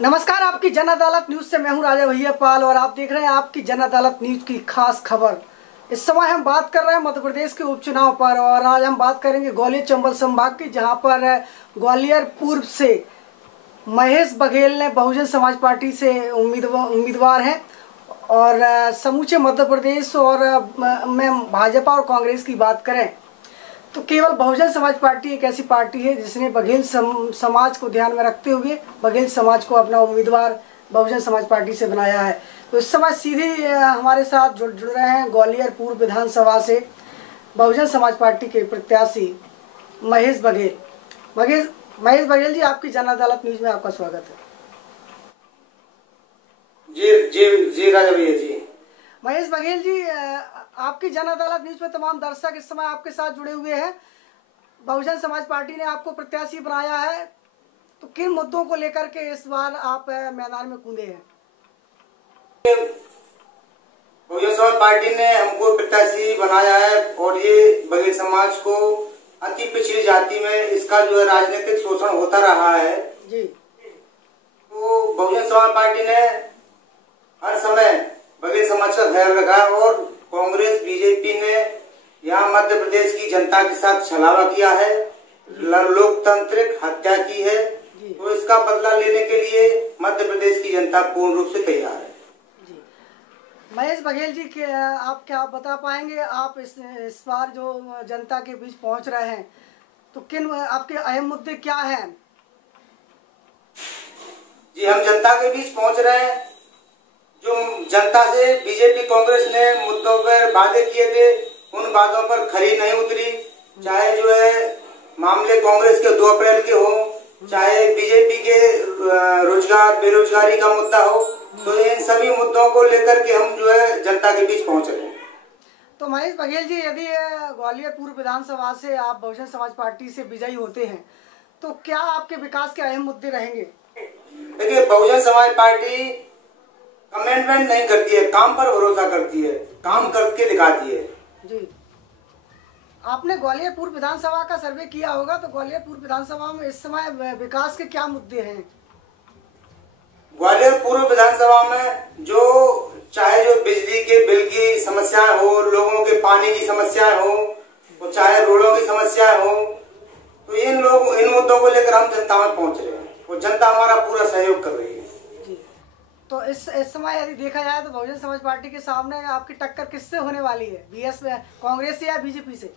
नमस्कार, आपकी जन अदालत न्यूज से मैं हूं राजा भैया पाल और आप देख रहे हैं आपकी जन अदालत न्यूज की खास खबर। इस समय हम बात कर रहे हैं मध्य प्रदेश के उपचुनाव पर और आज हम बात करेंगे ग्वालियर चंबल संभाग की, जहां पर ग्वालियर पूर्व से महेश बघेल ने बहुजन समाज पार्टी से उम्मीदवार हैं और समूचे मध्य प्रदेश और में भाजपा और कांग्रेस की बात करें तो केवल बहुजन समाज पार्टी एक ऐसी पार्टी है जिसने बघेल समाज को ध्यान में रखते हुए बघेल समाज को अपना उम्मीदवार बहुजन समाज पार्टी से बनाया है। तो इस समय सीधे हमारे साथ जुड़ रहे हैं ग्वालियर पूर्व विधानसभा से बहुजन समाज पार्टी के प्रत्याशी महेश बघेल। महेश बघेल जी, आपकी जन अदालत न्यूज में आपका स्वागत है। जी जी जी राजा भैया जी। महेश बघेल जी, आपकी जन अदालत न्यूज में तमाम दर्शक इस समय आपके साथ जुड़े हुए हैं। बहुजन समाज पार्टी ने आपको प्रत्याशी बनाया है, तो किन मुद्दों को लेकर के इस बार आप मैदान में कूदे हैं? बहुजन समाज पार्टी ने हमको प्रत्याशी बनाया है और ये बघेल समाज को अति पिछड़ी जाति में इसका जो है राजनीतिक शोषण होता रहा है जी। तो बहुजन समाज पार्टी ने हर समय बघेल समाज का ख्याल रखा और कांग्रेस बीजेपी ने यहाँ मध्य प्रदेश की जनता के साथ छलावा किया है, लोकतांत्रिक हत्या की है। तो इसका बदला लेने के लिए मध्य प्रदेश की जनता पूर्ण रूप से तैयार है। जी महेश बघेल जी, आप क्या बता पाएंगे, आप इस बार जो जनता के बीच पहुंच रहे हैं तो किन आपके अहम मुद्दे क्या हैं? जी, हम जनता के बीच पहुंच रहे हैं। जो जनता से बीजेपी कांग्रेस ने मुद्दों पर वादे किए थे उन वादों पर खरी नहीं उतरी। चाहे जो है मामले कांग्रेस के 2 अप्रैल के हो, चाहे बीजेपी के रोजगार बेरोजगारी का मुद्दा हो, तो इन सभी मुद्दों को लेकर के हम जो है जनता के बीच पहुंच रहे हैं। तो महेश बघेल जी, यदि ग्वालियर पूर्व विधानसभा से आप बहुजन समाज पार्टी से विजयी होते हैं तो क्या आपके विकास के अहम मुद्दे रहेंगे? देखिए, बहुजन समाज पार्टी कमेंटमेंट नहीं करती है, काम पर भरोसा करती है, काम करके दिखाती है। जी, आपने ग्वालियर पूर्व विधानसभा का सर्वे किया होगा, तो ग्वालियर पूर्व विधानसभा में इस समय विकास के क्या मुद्दे हैं? ग्वालियर पूर्व विधानसभा में जो चाहे जो बिजली के बिल की समस्याएं हो, लोगों के पानी की समस्याएं हो, चाहे रोडों की समस्याएं हो, तो इन मुद्दों को लेकर हम जनता में पहुंच रहे हैं और जनता हमारा पूरा सहयोग कर रही है। तो इस समय यदि देखा जाए तो बहुजन समाज पार्टी के सामने आपकी टक्कर किससे होने वाली है? कांग्रेस से या बीजेपी से?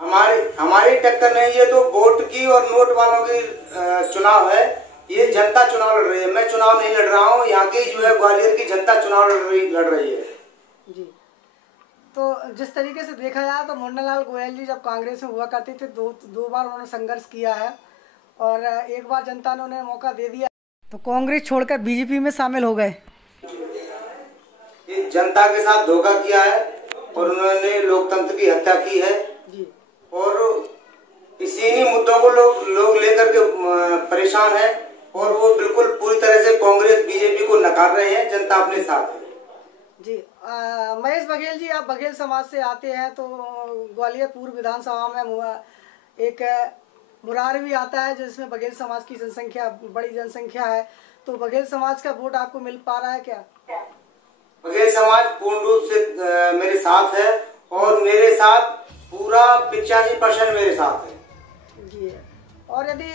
हमारी टक्कर नहीं है, तो वोट की और नोट वालों की चुनाव है। ये जनता चुनाव लड़ रही है, मैं चुनाव नहीं लड़ रहा हूँ। यहाँ की जो है ग्वालियर की जनता चुनाव लड़ रही है। जी, तो जिस तरीके से देखा जाए तो मुन्नालाल गोयल जी जब कांग्रेस में हुआ करते थे, दो बार उन्होंने संघर्ष किया है और एक बार जनता ने उन्हें मौका दे दिया तो कांग्रेस छोड़कर बीजेपी में शामिल हो गए। ये जनता के साथ धोखा किया है और उन्होंने लोकतंत्र की हत्या की है जी। और इसी मुद्दों को लोग लेकर के परेशान है और वो बिल्कुल पूरी तरह से कांग्रेस बीजेपी को नकार रहे हैं। जनता अपने साथ है जी। महेश बघेल जी, आप बघेल समाज से आते हैं तो ग्वालियर पूर्व विधानसभा में एक मुरार भी आता है जिसमें बघेल समाज की जनसंख्या बड़ी जनसंख्या है, तो बघेल समाज का वोट आपको मिल पा रहा है क्या? बघेल समाज पूर्ण रूप से मेरे साथ है और मेरे साथ पूरा 85% मेरे साथ है जी। और यदि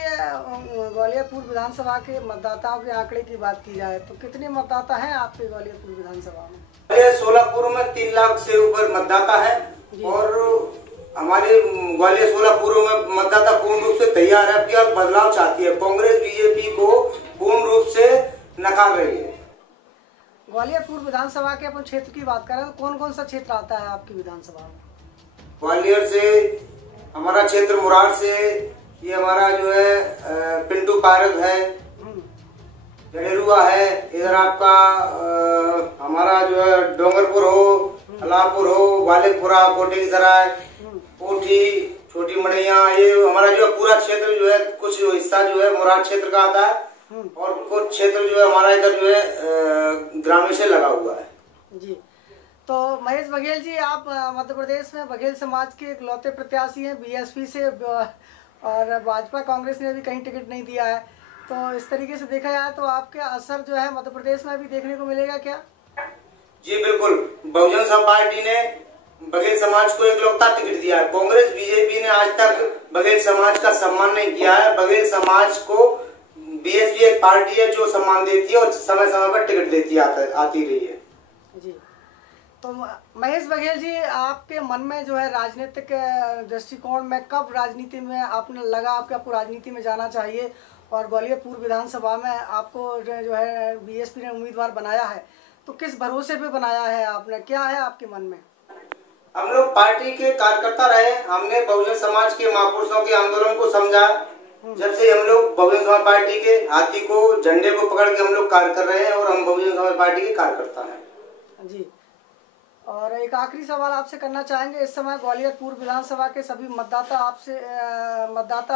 ग्वालियर पूर्व विधानसभा के मतदाताओं के आंकड़े की बात की जाए तो कितने मतदाता हैं आपके ग्वालियर पूर्व विधानसभा में? सोलापुर में 3 लाख से ऊपर मतदाता है और हमारे ग्वालियर सोलापुर में मतदाता पूर्ण रूप से तैयार है कि और बदलाव चाहती है। कांग्रेस बीजेपी को पूर्ण रूप से नकार रही है। ग्वालियर पूर्व विधानसभा के अपन क्षेत्र की बात करें तो कौन कौन सा क्षेत्र आता है आपकी विधानसभा में? ग्वालियर से हमारा क्षेत्र मुरार से ये हमारा जो है पिंटू पार्क है, जडेरुआ है, इधर आपका हमारा जो है डोंगरपुर हो, अलापुर हो, वालेपुरा, कोटे सराय, कोठी, छोटी मड़ैया, ये हमारा जो है पूरा क्षेत्र जो है कुछ हिस्सा जो है मुरार क्षेत्र का आता है और कुछ क्षेत्र जो है हमारा इधर जो है ग्रामीण से लगा हुआ है जी। तो महेश बघेल जी, आप मध्य प्रदेश में बघेल समाज के इकलौते प्रत्याशी हैं बीएसपी से और भाजपा कांग्रेस ने भी कहीं टिकट नहीं दिया है, तो इस तरीके से देखा जाए तो आपका असर जो है मध्य प्रदेश में भी देखने को मिलेगा क्या? जी बिल्कुल, बहुजन समाज पार्टी ने बघेल समाज को एकलौता टिकट दिया है। कांग्रेस बीजेपी ने आज तक बघेल समाज का सम्मान नहीं किया है। बघेल समाज को बीएसपी एक पार्टी है जो सम्मान देती है और समय समय पर टिकट देती आती रही है। जी, तो महेश बघेल जी, आपके मन में जो है राजनीतिक दृष्टिकोण में कब राजनीति में आपने लगा आपको राजनीति में जाना चाहिए, और ग्वालियर पूर्व विधानसभा में आपको जो है बीएसपी ने उम्मीदवार बनाया है, तो किस भरोसे पे बनाया है आपने, क्या है आपके मन में? हम लोग पार्टी के कार्यकर्ता रहे, हमने बहुजन समाज के महापुरुषों के आंदोलन को समझा। जब से हम लोग बहुजन समाज पार्टी के हाथी को, झंडे को पकड़ के हम लोग कार्य कर रहे हैं और हम बहुजन समाज पार्टी के कार्यकर्ता हैं। जी, और एक आखिरी सवाल आपसे करना चाहेंगे। इस समय ग्वालियर पूर्व विधानसभा के सभी मतदाता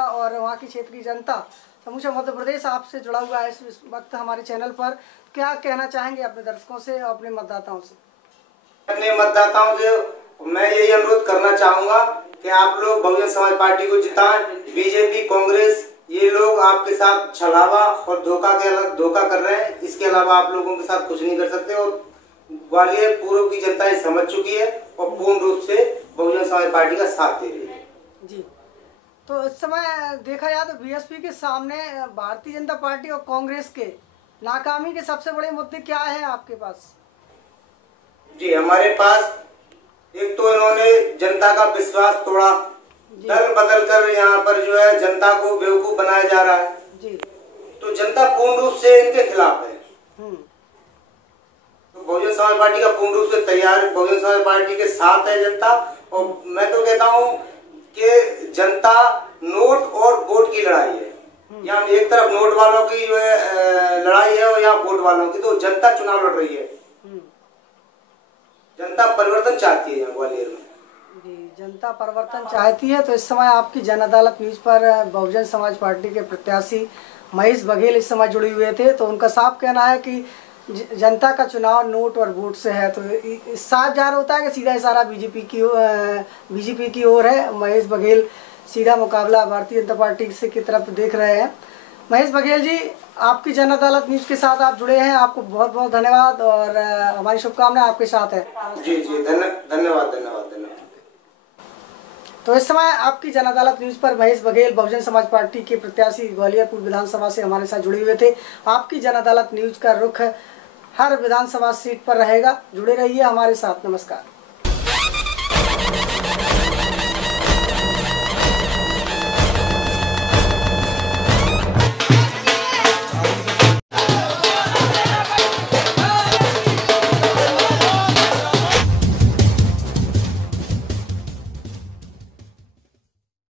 और वहाँ की क्षेत्रीय जनता, समूचा मध्य प्रदेश आपसे जुड़ा हुआ है इस वक्त हमारे चैनल पर। क्या कहना चाहेंगे अपने दर्शकों से और अपने मतदाताओं से? अपने मतदाताओं से मैं यही अनुरोध करना चाहूंगा कि आप लोग बहुजन समाज पार्टी को जिताएं। बीजेपी, कांग्रेस, ये लोग आपके साथ छलावा और धोखा कर रहे हैं। इसके अलावा आप लोगों के साथ कुछ नहीं कर सकते, और ग्वालियर पूर्व की जनता ये समझ चुकी है और पूर्ण रूप से बहुजन समाज पार्टी का साथ दे रही है। जी, तो इस समय देखा जाए तो बीएसपी के सामने भारतीय जनता पार्टी और कांग्रेस के नाकामी के सबसे बड़े मुद्दे क्या है आपके पास? जी, हमारे पास एक तो इन्होंने जनता का विश्वास तोड़ा, दल बदल कर यहाँ पर जो है जनता को बेवकूफ बनाया जा रहा है। जी, तो जनता पूर्ण रूप से इनके खिलाफ है। तो बहुजन समाज पार्टी का पूर्ण रूप से तैयार, बहुजन समाज पार्टी के साथ है जनता। और मैं तो कहता हूँ कि जनता नोट और वोट की लड़ाई है। यहाँ एक तरफ नोट वालों की जो है लड़ाई है और यहाँ वोट वालों की। तो जनता चुनाव लड़ रही है, जनता परिवर्तन चाहती है ग्वालियर में। जी, जनता परिवर्तन चाहती है। तो इस समय आपकी जन अदालत न्यूज पर बहुजन समाज पार्टी के प्रत्याशी महेश बघेल इस समय जुड़े हुए थे। तो उनका साफ कहना है कि जनता का चुनाव नोट और वोट से है। तो साफ जाहिर होता है कि सीधा इशारा बीजेपी की ओर है। महेश बघेल सीधा मुकाबला भारतीय जनता पार्टी से की तरफ देख रहे हैं। महेश बघेल जी, आपकी जन अदालत न्यूज के साथ आप जुड़े हैं, आपको बहुत बहुत धन्यवाद और हमारी शुभकामनाएं आपके साथ है। जी जी, धन्यवाद। तो इस समय आपकी जन अदालत न्यूज पर महेश बघेल बहुजन समाज पार्टी के प्रत्याशी ग्वालियर पूर्व विधानसभा से हमारे साथ जुड़े हुए थे। आपकी जन अदालत न्यूज का रुख हर विधानसभा सीट पर रहेगा। जुड़े रहिए हमारे साथ। नमस्कार।